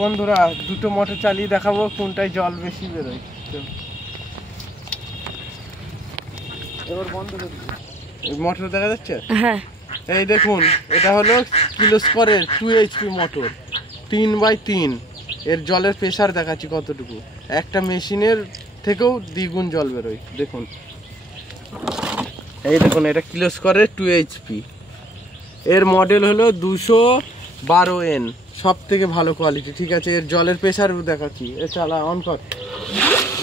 বন্ধুরা দুটো মোটর চালিয়ে দেখাবো কোনটায় জল বেশি বেরোয়। এবার বন্ধ করে দিই। এই মোটর দেখা যাচ্ছে? হ্যাঁ। এই দেখুন, এটা হলো কিলোস্কোয়ারের 2 HP মোটর, 3x3। এর জলের প্রেসার দেখাচ্ছি কতটুকু। একটা মেশিনের থেকেও দ্বিগুণ জল বেরোয়। দেখুন, এই দেখুন, এটা কিলোস্কোয়ারের 2 HP। এর মডেল হলো 212N, সব থেকে ভালো কোয়ালিটি। ঠিক আছে, এর জলের প্রেসার দেখাচ্ছি। এ চালা অন কর।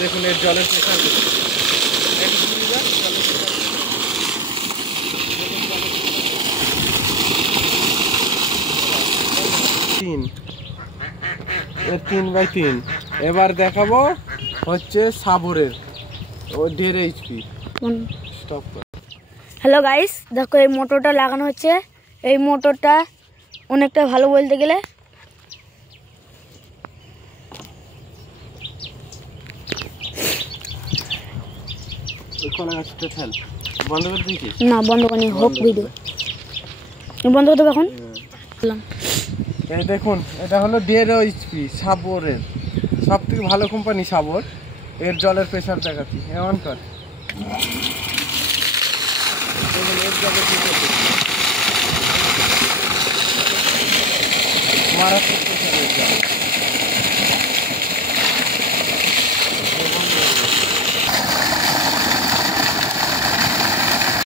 দেখুন এর জলের প্রেসার এর 3x3। এবার দেখাবো হচ্ছে সাবরের, ও 1.5 HP। স্টপ কর। হ্যালো গাইস, দেখো এই মোটরটা লাগানো হচ্ছে। এই মোটরটা অনেকটা ভালো বলতে গেলে। বন্ধ করে দিয়েছিস? না, বন্ধ করিনি। হোক ভিডিও বন্ধ করতে এখন। এই দেখুন, এটা হলো 1.5 HP সাবরের, সব থেকে ভালো কোম্পানি সাবর। এর জলের প্রেসার দেখাচ্ছি। এমন কর। মারাত্মক প্রেসার।